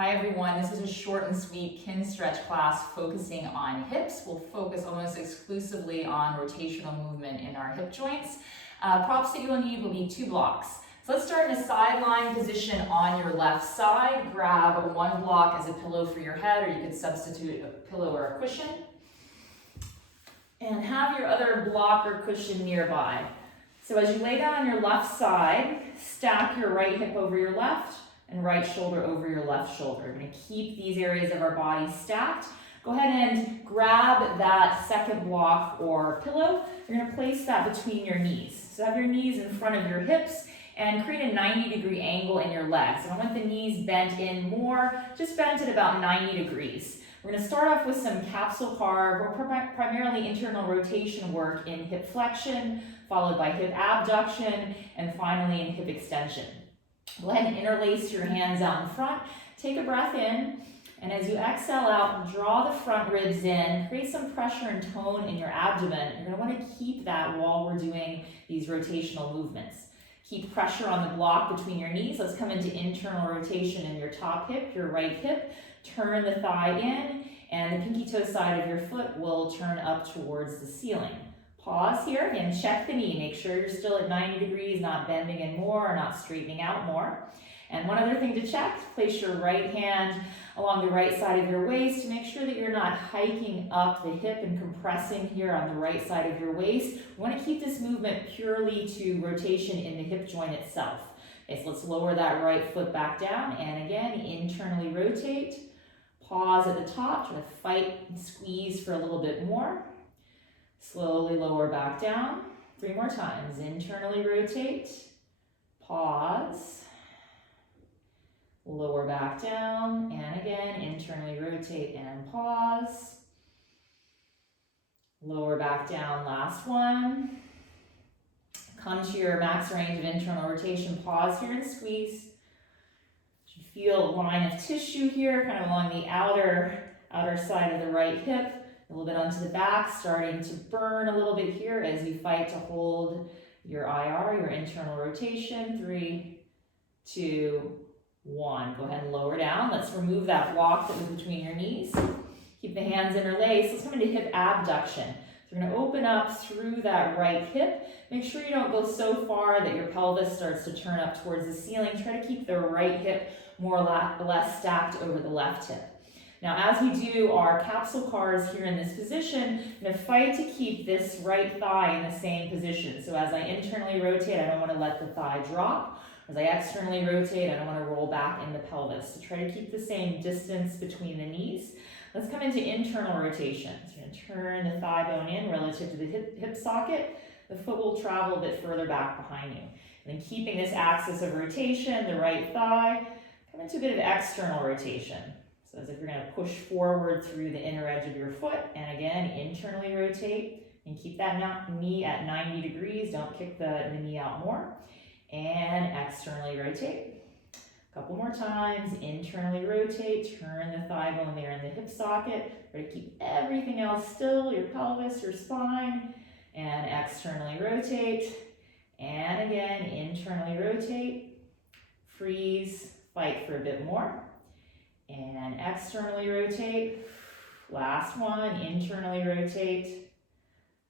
Hi everyone, this is a short and sweet Kinstretch class focusing on hips. We'll focus almost exclusively on rotational movement in our hip joints. Props that you will need will be 2 blocks. So let's start in a sideline position on your left side. Grab one block as a pillow for your head, or you could substitute a pillow or a cushion. And have your other block or cushion nearby. So as you lay down on your left side, stack your right hip over your left and right shoulder over your left shoulder. We're going to keep these areas of our body stacked. Go ahead and grab that second block or pillow. You're going to place that between your knees. So have your knees in front of your hips and create a 90-degree angle in your legs. I don't want the knees bent in more, just bent at about 90 degrees. We're going to start off with some capsule carve, or primarily internal rotation work in hip flexion, followed by hip abduction, and finally in hip extension. Go ahead and interlace your hands out in front. Take a breath in, and as you exhale out, draw the front ribs in, create some pressure and tone in your abdomen. You're going to want to keep that while we're doing these rotational movements. Keep pressure on the block between your knees. Let's come into internal rotation in your top hip, your right hip. Turn the thigh in, and the pinky toe side of your foot will turn up towards the ceiling. Pause here, again, check the knee. Make sure you're still at 90 degrees, not bending in more or not straightening out more. And one other thing to check, place your right hand along the right side of your waist to make sure that you're not hiking up the hip and compressing here on the right side of your waist. We want to keep this movement purely to rotation in the hip joint itself. Okay, so let's lower that right foot back down, and again, internally rotate. Pause at the top, try to fight and squeeze for a little bit more. Slowly lower back down. 3 more times. Internally rotate. Pause. Lower back down. And again, internally rotate and pause. Lower back down. Last one. Come to your max range of internal rotation. Pause here and squeeze. You feel a line of tissue here, kind of along the outer side of the right hip. A little bit onto the back, starting to burn a little bit here as you fight to hold your IR, your internal rotation. 3, 2, 1. Go ahead and lower down. Let's remove that block that was between your knees. Keep the hands interlaced. Let's come into hip abduction. So we're going to open up through that right hip. Make sure you don't go so far that your pelvis starts to turn up towards the ceiling. Try to keep the right hip more or less stacked over the left hip. Now, as we do our capsule carves here in this position, I'm going to fight to keep this right thigh in the same position. So as I internally rotate, I don't want to let the thigh drop. As I externally rotate, I don't want to roll back in the pelvis. So try to keep the same distance between the knees. Let's come into internal rotation. So you're going to turn the thigh bone in relative to the hip socket. The foot will travel a bit further back behind you. And then keeping this axis of rotation, the right thigh, come into a bit of external rotation. So as if you're going to push forward through the inner edge of your foot, and again, internally rotate, and keep that knee at 90 degrees. Don't kick the knee out more. And externally rotate. A couple more times. Internally rotate, turn the thigh bone there in the hip socket. Try to keep everything else still, your pelvis, your spine. And externally rotate. And again, internally rotate. Freeze, fight for a bit more. And externally rotate. Last one, internally rotate.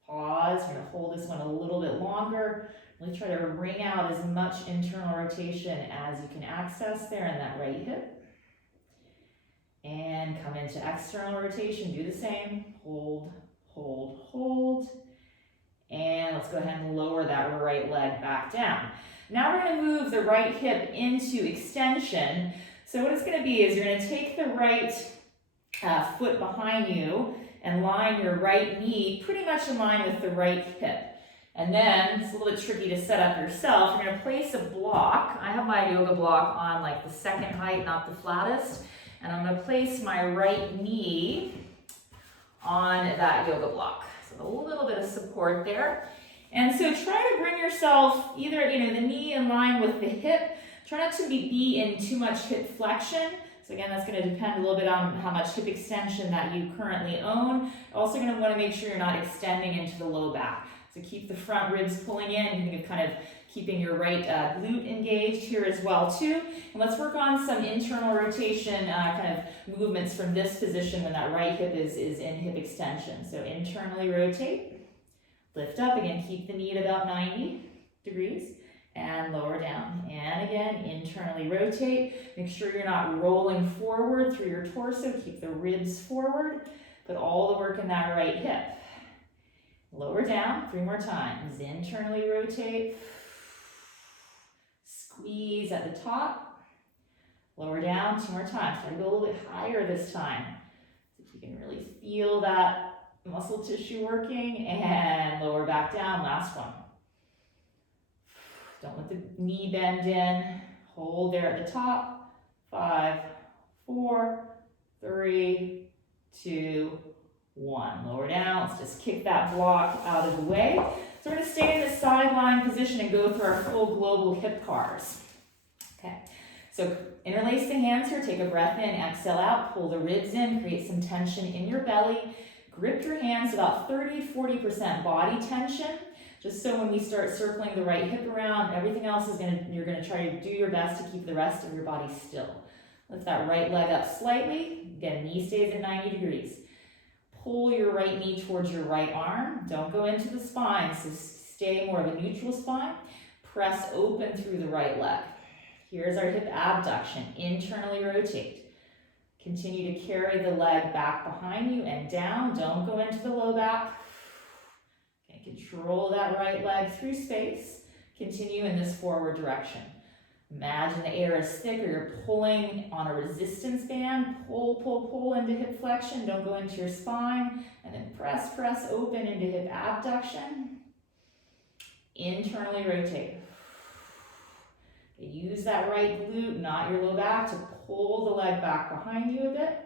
Pause, we're going to hold this one a little bit longer. Really try to wring out as much internal rotation as you can access there in that right hip. And come into external rotation, do the same. Hold, hold, hold. And let's go ahead and lower that right leg back down. Now we're going to move the right hip into extension. So what it's going to be is you're going to take the right foot behind you and line your right knee pretty much in line with the right hip. And then, it's a little bit tricky to set up yourself, you're going to place a block. I have my yoga block on like the second height, not the flattest. And I'm going to place my right knee on that yoga block. So a little bit of support there. And so try to bring yourself either, the knee in line with the hip. Try not to be in too much hip flexion. So again, that's going to depend a little bit on how much hip extension that you currently own. Also going to want to make sure you're not extending into the low back. So keep the front ribs pulling in. You can kind of keeping your right glute engaged here as well too. And let's work on some internal rotation kind of movements from this position when that right hip is in hip extension. So internally rotate, lift up, again keep the knee at about 90 degrees, and lower down. And again, internally rotate. Make sure you're not rolling forward through your torso, keep the ribs forward, put all the work in that right hip. Lower down, 3 more times. Internally rotate. Squeeze at the top. Lower down, 2 more times. Try to go a little bit higher this time. See if you can really feel that muscle tissue working. And lower back down, last one. Don't let the knee bend in. Hold there at the top. 5, 4, 3, 2, 1. Lower down. Let's just kick that block out of the way. So we're going to stay in this sideline position and go through our full global hip cars. Okay. So interlace the hands here. Take a breath in. Exhale out. Pull the ribs in. Create some tension in your belly. Grip your hands about 30-40% body tension. Just so when we start circling the right hip around, everything else is you're gonna try to do your best to keep the rest of your body still. Lift that right leg up slightly. Again, knee stays at 90 degrees. Pull your right knee towards your right arm. Don't go into the spine, so stay more of a neutral spine. Press open through the right leg. Here's our hip abduction. Internally rotate. Continue to carry the leg back behind you and down. Don't go into the low back. Control that right leg through space. Continue in this forward direction. Imagine the air is thick, or you're pulling on a resistance band. Pull, pull, pull into hip flexion. Don't go into your spine. And then press, press open into hip abduction. Internally rotate. Use that right glute, not your low back, to pull the leg back behind you a bit.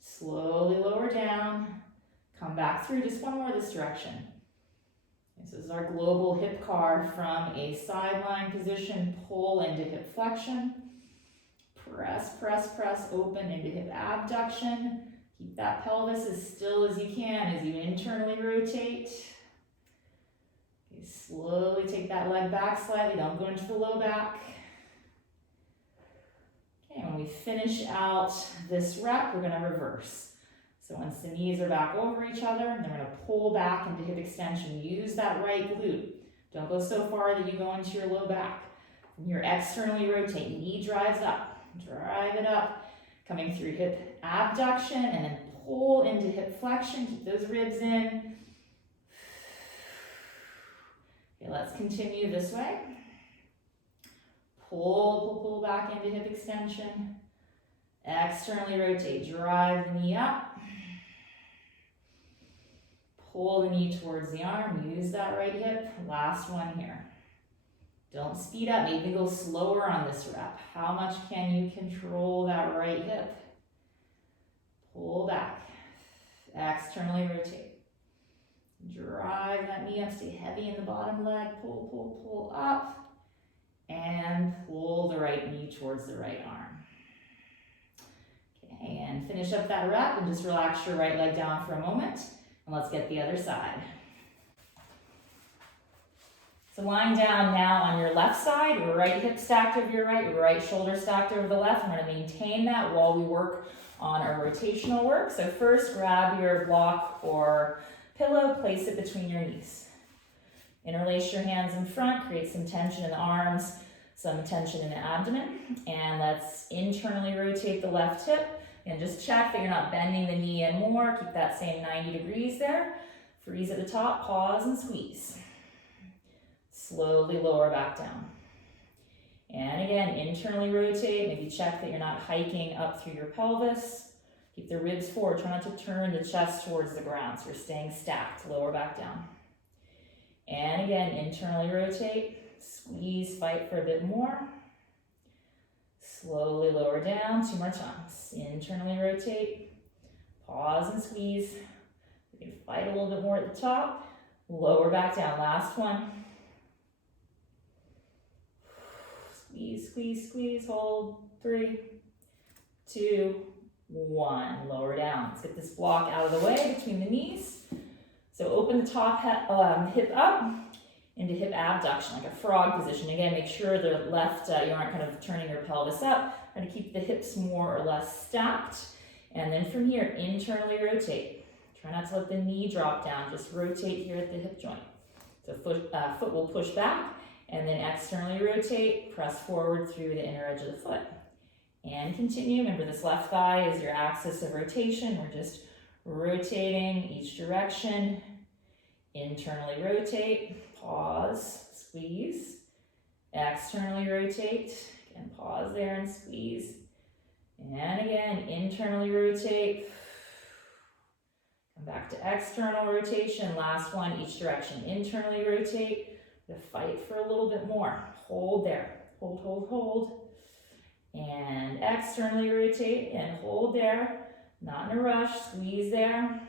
Slowly lower down. Come back through. Just one more this direction. This is our global hip car from a sideline position. Pull into hip flexion. Press, press, press open into hip abduction. Keep that pelvis as still as you can as you internally rotate. Okay, slowly take that leg back slightly. Don't go into the low back. Okay, when we finish out this rep, we're going to reverse. So once the knees are back over each other, they're going to pull back into hip extension. Use that right glute. Don't go so far that you go into your low back. From here, externally rotate. Knee drives up. Drive it up. Coming through hip abduction, and then pull into hip flexion. Keep those ribs in. Okay, let's continue this way. Pull, pull, pull back into hip extension. Externally rotate. Drive the knee up. Pull the knee towards the arm. Use that right hip. Last one here. Don't speed up. Maybe go slower on this rep. How much can you control that right hip? Pull back. Externally rotate. Drive that knee up. Stay heavy in the bottom leg. Pull, pull, pull up. And pull the right knee towards the right arm. Okay, and finish up that rep and just relax your right leg down for a moment. And let's get the other side. So lying down now on your left side, right hip stacked over your right shoulder stacked over the left. I'm going to maintain that while we work on our rotational work. So first, grab your block or pillow, place it between your knees. Interlace your hands in front, create some tension in the arms, some tension in the abdomen. And let's internally rotate the left hip. And just check that you're not bending the knee in more. Keep that same 90 degrees there. Freeze at the top, pause and squeeze. Slowly lower back down. And again, internally rotate. Maybe check that you're not hiking up through your pelvis. Keep the ribs forward. Try not to turn the chest towards the ground. So you're staying stacked. Lower back down. And again, internally rotate. Squeeze, fight for a bit more. Slowly lower down, 2 more times. Internally rotate, pause and squeeze. You can fight a little bit more at the top. Lower back down, last one. Squeeze, squeeze, squeeze, hold. 3, 2, 1. Lower down. Let's get this block out of the way between the knees. So open the top hip up. into hip abduction, like a frog position. Again, make sure the left, you aren't kind of turning your pelvis up. Try to keep the hips more or less stacked. And then from here, internally rotate. Try not to let the knee drop down, just rotate here at the hip joint. So foot will push back, and then externally rotate, press forward through the inner edge of the foot. And continue. Remember, this left thigh is your axis of rotation. We're just rotating each direction. Internally rotate, pause, squeeze. Externally rotate, and pause there and squeeze. And again, internally rotate. Come back to external rotation. Last one, each direction. Internally rotate. To fight for a little bit more. Hold there. Hold, hold, hold. And externally rotate and hold there. Not in a rush. Squeeze there.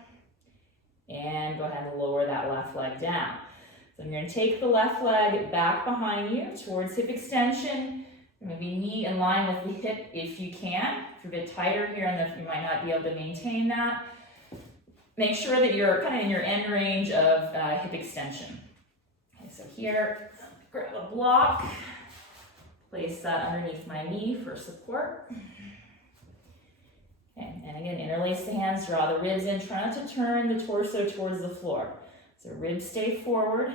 And go ahead and lower that left leg down. So you're going to take the left leg back behind you towards hip extension. Maybe knee in line with the hip if you can. If you're a bit tighter here, and you might not be able to maintain that. Make sure that you're kind of in your end range of hip extension. Okay, so here, grab a block. Place that underneath my knee for support. Okay, and again, interlace the hands, draw the ribs in. Try not to turn the torso towards the floor. So ribs stay forward.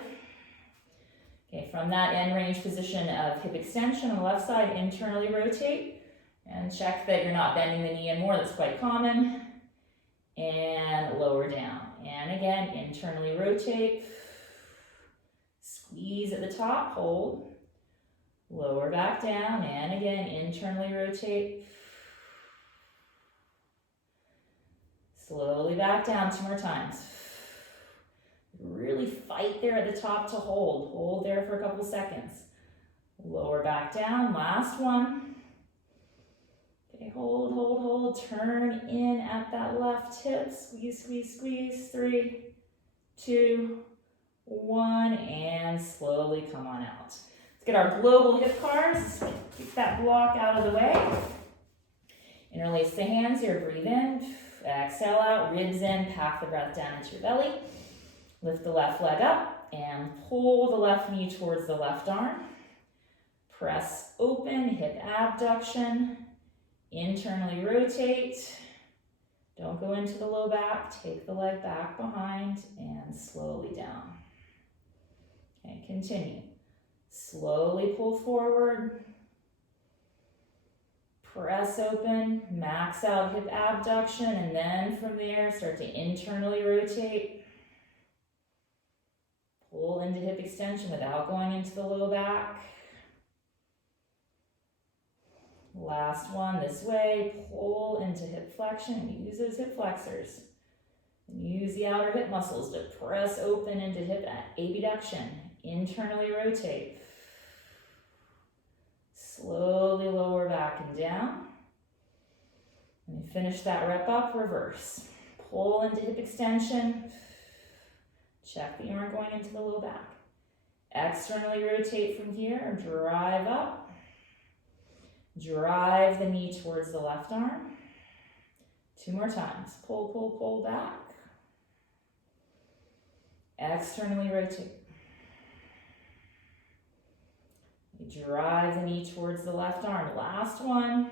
Okay, from that end range position of hip extension on the left side, internally rotate. And check that you're not bending the knee in more, that's quite common. And lower down. And again, internally rotate. Squeeze at the top, hold. Lower back down, and again, internally rotate. Slowly back down 2 more times. Really fight there at the top to hold. Hold there for a couple seconds. Lower back down, last one. Okay, hold, hold, hold. Turn in at that left hip. Squeeze, squeeze, squeeze. 3, 2, 1, and slowly come on out. Let's get our global hip cars. Keep that block out of the way. Interlace the hands here. Breathe in. Exhale out. Ribs in. Pack the breath down into your belly. Lift the left leg up and pull the left knee towards the left arm. Press open. Hip abduction. Internally rotate. Don't go into the low back. Take the leg back behind and slowly down. Okay, continue. Slowly pull forward, press open, max out hip abduction, and then from there start to internally rotate. Pull into hip extension without going into the low back. Last one this way, pull into hip flexion, use those hip flexors. And use the outer hip muscles to press open into hip abduction. Internally rotate. Slowly lower back and down. And finish that rep up, reverse. Pull into hip extension. Check that you aren't going into the low back. Externally rotate from here, drive up. Drive the knee towards the left arm. 2 more times. Pull, pull, pull back. Externally rotate. Drive the knee towards the left arm. Last one.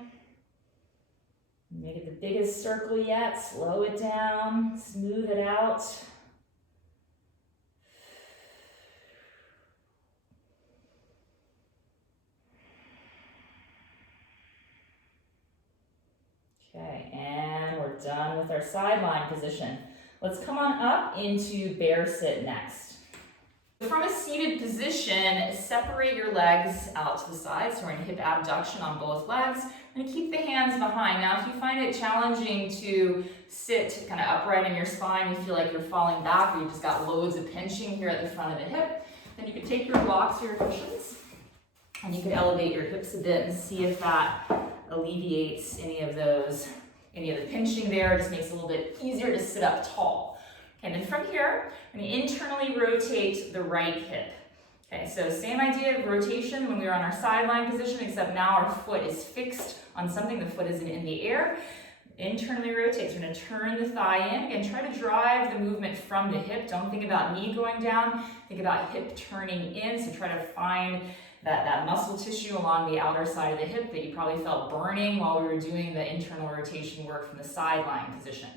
Make it the biggest circle yet. Slow it down. Smooth it out. Okay, and we're done with our sideline position. Let's come on up into bear sit next. From a seated position, separate your legs out to the side. So we're in hip abduction on both legs. We're going to keep the hands behind. Now, if you find it challenging to sit kind of upright in your spine, you feel like you're falling back or you've just got loads of pinching here at the front of the hip, then you can take your blocks or your cushions and you can elevate your hips a bit and see if that alleviates any of the pinching there. It just makes it a little bit easier to sit up tall. And then from here, I'm going to internally rotate the right hip. Okay, so same idea of rotation when we were on our sideline position, except now our foot is fixed on something. The foot isn't in the air. Internally rotate. So we're going to turn the thigh in. Again, try to drive the movement from the hip. Don't think about knee going down. Think about hip turning in. So try to find that muscle tissue along the outer side of the hip that you probably felt burning while we were doing the internal rotation work from the sideline position.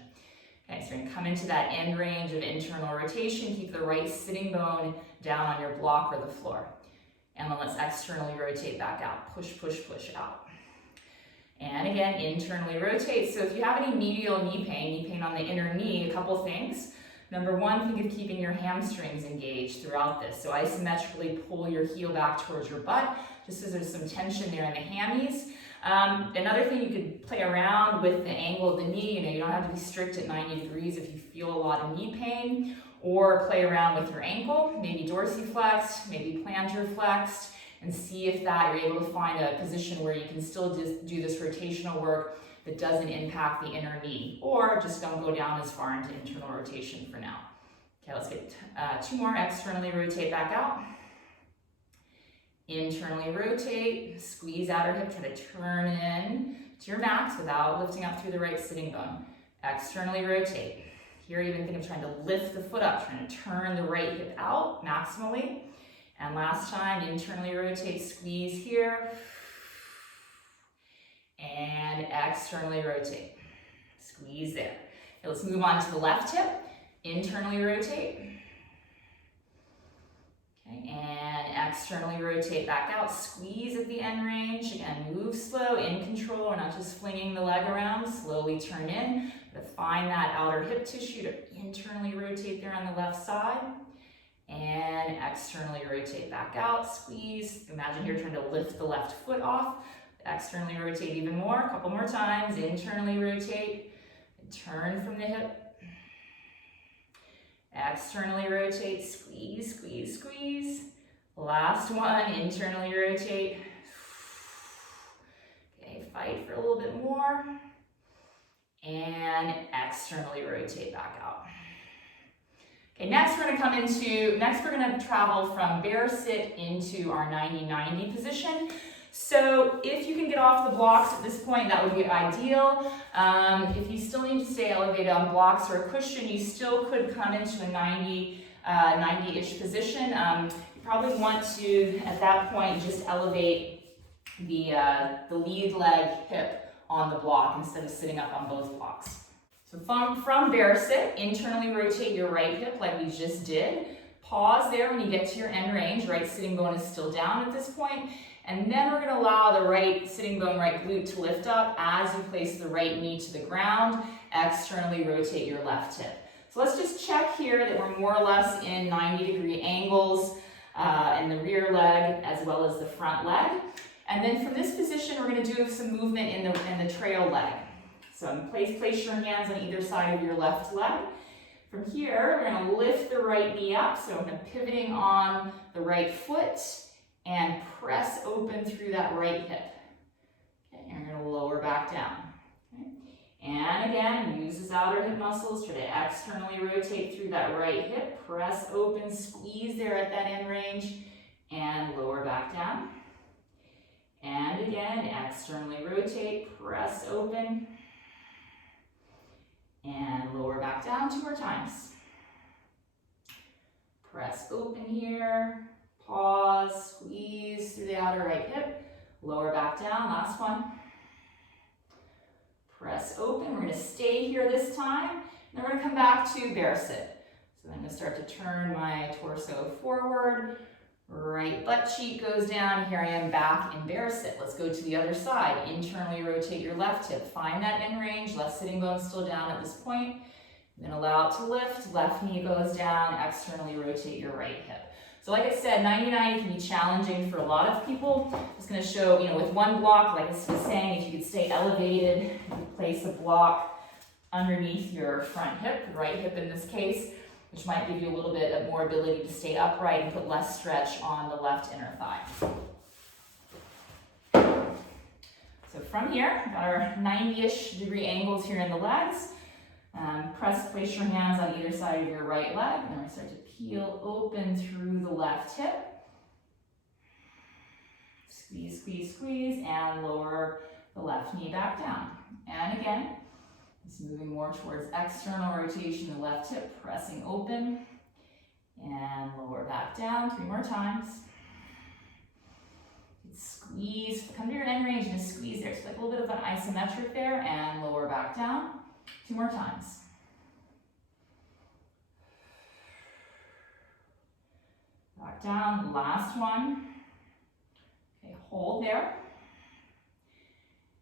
Okay, so you're going to come into that end range of internal rotation. Keep the right sitting bone down on your block or the floor. And then let's externally rotate back out. Push, push, push out. And again, internally rotate. So if you have any medial knee pain on the inner knee, a couple things. Number one, think of keeping your hamstrings engaged throughout this. So isometrically pull your heel back towards your butt, just as there's some tension there in the hammies. Another thing, you could play around with the angle of the knee. You don't have to be strict at 90 degrees if you feel a lot of knee pain, or play around with your ankle, maybe dorsiflexed, maybe plantar flexed, and see if that you're able to find a position where you can still just do this rotational work that doesn't impact the inner knee, or just don't go down as far into internal rotation for now. Okay, let's get 2 more. Externally rotate back out. Internally rotate, squeeze outer hip, try to turn in to your max without lifting up through the right sitting bone. Externally rotate. Here, even think of trying to lift the foot up, trying to turn the right hip out maximally. And last time, internally rotate, squeeze here. And externally rotate, squeeze there. Okay, let's move on to the left hip. Internally rotate. Okay, and externally rotate back out, squeeze at the end range. Again, move slow, in control. We're not just flinging the leg around, slowly turn in. To find that outer hip tissue to internally rotate there on the left side. And externally rotate back out, squeeze. Imagine here trying to lift the left foot off. Externally rotate even more, a couple more times. Internally rotate, turn from the hip. Externally rotate, squeeze, squeeze, squeeze. Last one, internally rotate. Okay, fight for a little bit more. And externally rotate back out. Okay, next we're going to travel from bear sit into our 90-90 position. So if you can get off the blocks at this point, that would be ideal. If you still need to stay elevated on blocks or a cushion, you still could come into a 90-ish position. You probably want to, at that point, just elevate the lead leg hip on the block instead of sitting up on both blocks. So from bear sit, internally rotate your right hip like we just did. Pause there when you get to your end range. Right sitting bone is still down at this point. And then we're going to allow the right sitting bone, right glute to lift up as you place the right knee to the ground. Externally rotate your left hip. So let's just check here that we're more or less in 90-degree angles in the rear leg as well as the front leg. And then from this position, we're going to do some movement in the trail leg. So place your hands on either side of your left leg. From here, we're going to lift the right knee up. So I'm pivoting on the right foot and press open through that right hip. Okay, and you're going to lower back down. Okay. And again, use those outer hip muscles. Try to externally rotate through that right hip. Press open, squeeze there at that end range, and lower back down. And again, externally rotate, press open, and lower back down 2 more times. Press open here, pause, squeeze through the outer right hip, lower back down, last one. Press open, we're going to stay here this time, and then we're going to come back to bear sit. So I'm going to start to turn my torso forward, right butt cheek goes down, here I am back in bear sit. Let's go to the other side. Internally rotate your left hip, find that end range, left sitting bone still down at this point, and then allow it to lift, left knee goes down, externally rotate your right hip. So like I said, 90-90 can be challenging for a lot of people. I'm just going to show, with one block, like I was saying, if you could stay elevated, you could place a block underneath your front hip, the right hip in this case, which might give you a little bit of more ability to stay upright and put less stretch on the left inner thigh. So from here, got our 90-ish degree angles here in the legs. Place your hands on either side of your right leg, and then we start to peel open through the left hip. Squeeze, squeeze, squeeze, and lower the left knee back down. And again, Just moving more towards external rotation, the left hip pressing open. And lower back down, 3 more times. Squeeze, come to your end range and squeeze there. So like a little bit of an isometric there, and lower back down. 2 more times. Back down, last one. Okay, hold there.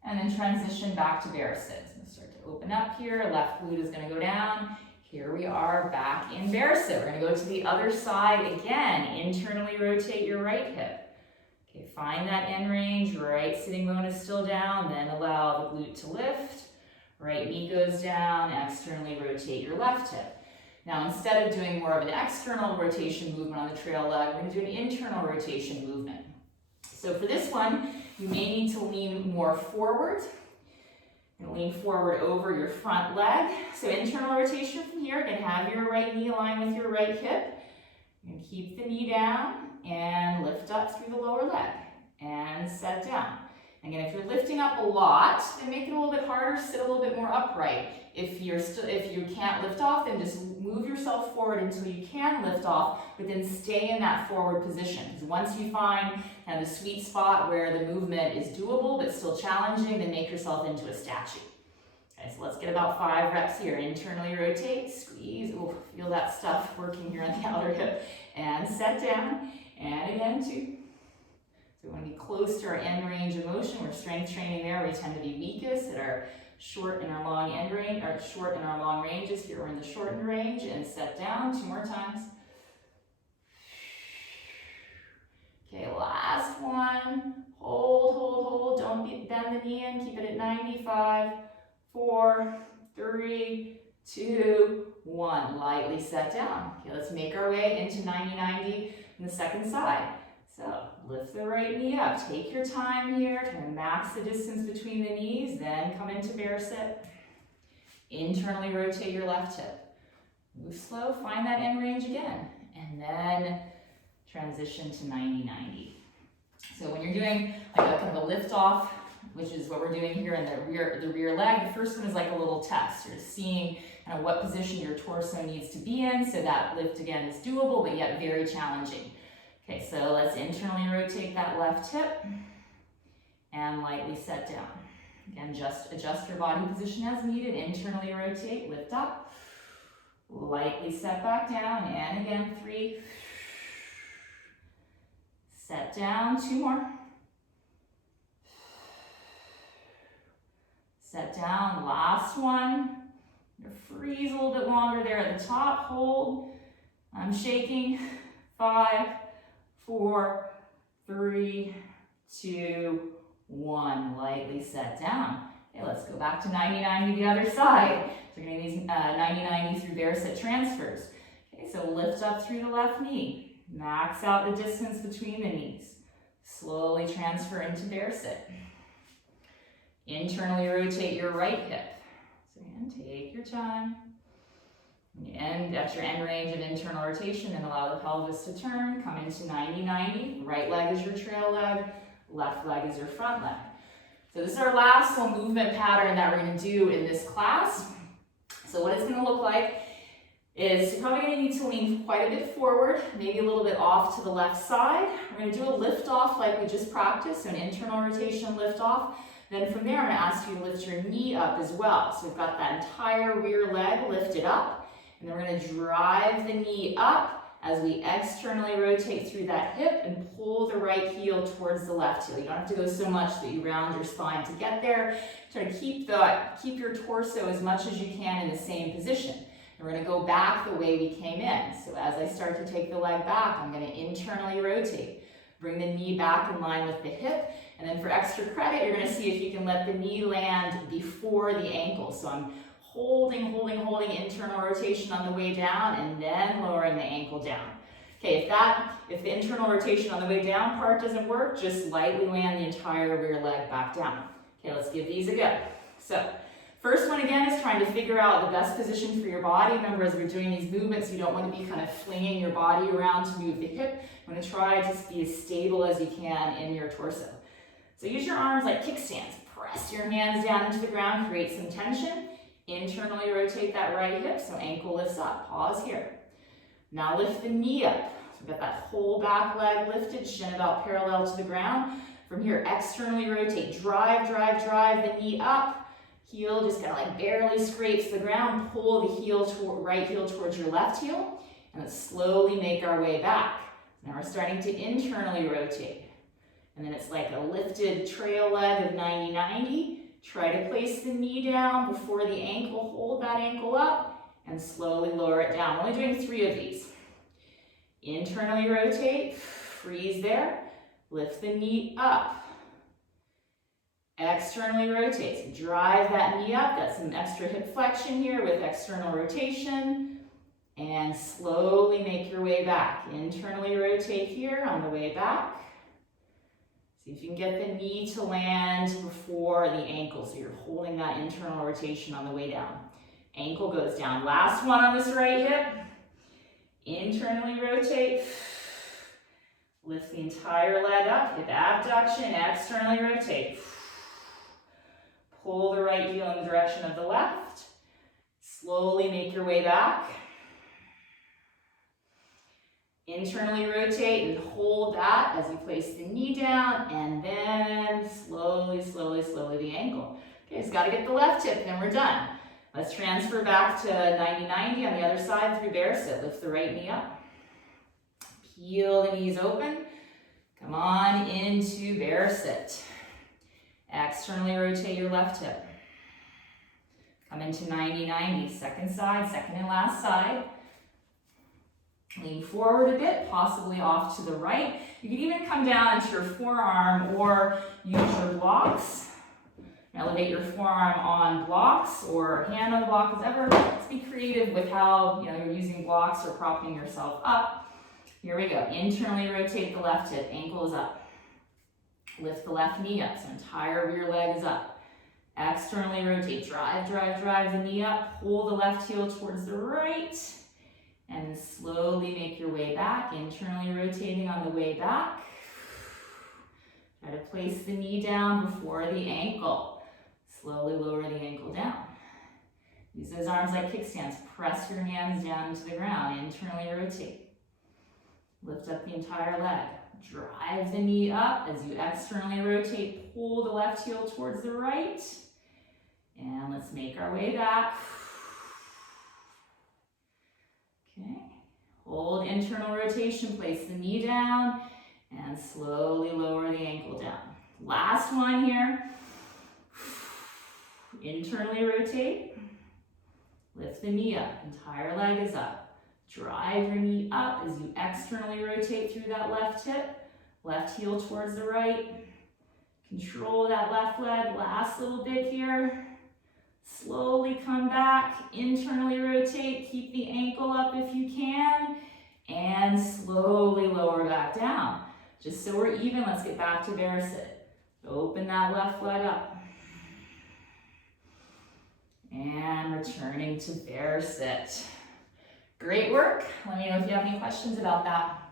And then transition back to bear sit. So start to open up here, left glute is gonna go down. Here we are back in bear sit. We're gonna go to the other side again. Internally rotate your right hip. Okay, find that end range, right sitting bone is still down, then allow the glute to lift. Right knee goes down, externally rotate your left hip. Now instead of doing more of an external rotation movement on the trail leg, we're gonna do an internal rotation movement. So for this one, you may need to lean more forward. And lean forward over your front leg. So internal rotation from here, again, have your right knee aligned with your right hip. You're gonna keep the knee down and lift up through the lower leg and set down. Again, if you're lifting up a lot, then make it a little bit harder, sit a little bit more upright. If you can't lift off, then just move yourself forward until you can lift off, but then stay in that forward position. Because once you find the sweet spot where the movement is doable but still challenging, then make yourself into a statue. Okay, so let's get about 5 reps here. Internally rotate, squeeze, ooh, feel that stuff working here on the outer hip, and set down, and again 2. So we want to be close to our end range of motion. We're strength training there. We tend to be weakest at our short and our long end range, or short and our long ranges. Here we're in the shortened range, and set down 2 more times. Okay, last one. Hold, hold, hold. Don't bend the knee in. Keep it at 95. 4, 3, 2, 1. Lightly set down. Okay, let's make our way into 90-90 in the second side. So lift the right knee up. Take your time here. Try to max the distance between the knees. Then come into bear sit. Internally rotate your left hip. Move slow. Find that end range again. And then transition to 90-90. So when you're doing like a kind of a lift off, which is what we're doing here in the rear leg, the first one is like a little test. You're seeing kind of what position your torso needs to be in, so that lift again is doable, but yet very challenging. Okay, so let's internally rotate that left hip and lightly set down. Again, just adjust your body position as needed. Internally rotate, lift up, lightly set back down, and again 3. Set down, 2 more. Set down, last one. Freeze a little bit longer there at the top, hold. I'm shaking. 5, 4, 3, 2, 1. Lightly set down. Okay, let's go back to 90-90 the other side. So we're going to do these 90-90 through bear sit transfers. Okay, so lift up through the left knee. Max out the distance between the knees. Slowly transfer into bear sit. Internally rotate your right hip. So again, take your time. And at your end range of internal rotation, and allow the pelvis to turn. Come into 90-90. Right leg is your trail leg. Left leg is your front leg. So this is our last little movement pattern that we're going to do in this class. So what it's going to look like is you're probably going to need to lean quite a bit forward, maybe a little bit off to the left side. We're going to do a lift off like we just practiced, so an internal rotation lift off. Then from there, I'm going to ask you to lift your knee up as well. So we've got that entire rear leg lifted up. And then we're going to drive the knee up as we externally rotate through that hip and pull the right heel towards the left heel. You don't have to go so much that you round your spine to get there. Try to keep your torso as much as you can in the same position. And we're going to go back the way we came in. So as I start to take the leg back, I'm going to internally rotate. Bring the knee back in line with the hip. And then for extra credit, you're going to see if you can let the knee land before the ankle. So I'm holding internal rotation on the way down and then lowering the ankle down. Okay, if the internal rotation on the way down part doesn't work, just lightly land the entire rear leg back down. Okay, let's give these a go. So first one again is trying to figure out the best position for your body. Remember, as we're doing these movements, you don't want to be kind of flinging your body around to move the hip. You want to try to be as stable as you can in your torso. So use your arms like kickstands. Press your hands down into the ground, create some tension. Internally rotate that right hip, so ankle lifts up. Pause here. Now lift the knee up. So we've got that whole back leg lifted, shin about parallel to the ground. From here, externally rotate. Drive, drive, drive the knee up. Heel just kind of like barely scrapes the ground. Pull the heel right heel towards your left heel. And let's slowly make our way back. Now we're starting to internally rotate. And then it's like a lifted trail leg of 90-90. Try to place the knee down before the ankle. Hold that ankle up and slowly lower it down. We're only doing 3 of these. Internally rotate, freeze there. Lift the knee up. Externally rotate. So drive that knee up. Got some extra hip flexion here with external rotation. And slowly make your way back. Internally rotate here on the way back. See if you can get the knee to land before the ankle. So you're holding that internal rotation on the way down. Ankle goes down. Last one on this right hip. Internally rotate. Lift the entire leg up. Hip abduction. Externally rotate. Pull the right heel in the direction of the left. Slowly make your way back. Internally rotate and hold that as you place the knee down, and then slowly, slowly, slowly the ankle. Okay, so got to get the left hip, then we're done. Let's transfer back to 90-90 on the other side through bear sit. Lift the right knee up. Peel the knees open. Come on into bear sit. Externally rotate your left hip. Come into 90-90. Second side, second and last side. Lean forward a bit, possibly off to the right. You can even come down into your forearm or use your blocks. Elevate your forearm on blocks or hand on the block, whatever. Let's be creative with how you're using blocks or propping yourself up. Here we go. Internally rotate the left hip. Ankle is up. Lift the left knee up. So entire rear leg is up. Externally rotate. Drive, drive, drive the knee up. Pull the left heel towards the right. And slowly make your way back, internally rotating on the way back. Try to place the knee down before the ankle. Slowly lower the ankle down. Use those arms like kickstands. Press your hands down into the ground. Internally rotate. Lift up the entire leg. Drive the knee up as you externally rotate. Pull the left heel towards the right. And let's make our way back. Okay, hold internal rotation, place the knee down, and slowly lower the ankle down. Last one here. Internally rotate, lift the knee up, entire leg is up. Drive your knee up as you externally rotate through that left hip, left heel towards the right. Control that left leg, last little bit here. Slowly come back, internally rotate, keep the ankle up if you can, and slowly lower back down. Just so we're even, let's get back to bear sit. Open that left leg up. And returning to bear sit. Great work. Let me know if you have any questions about that.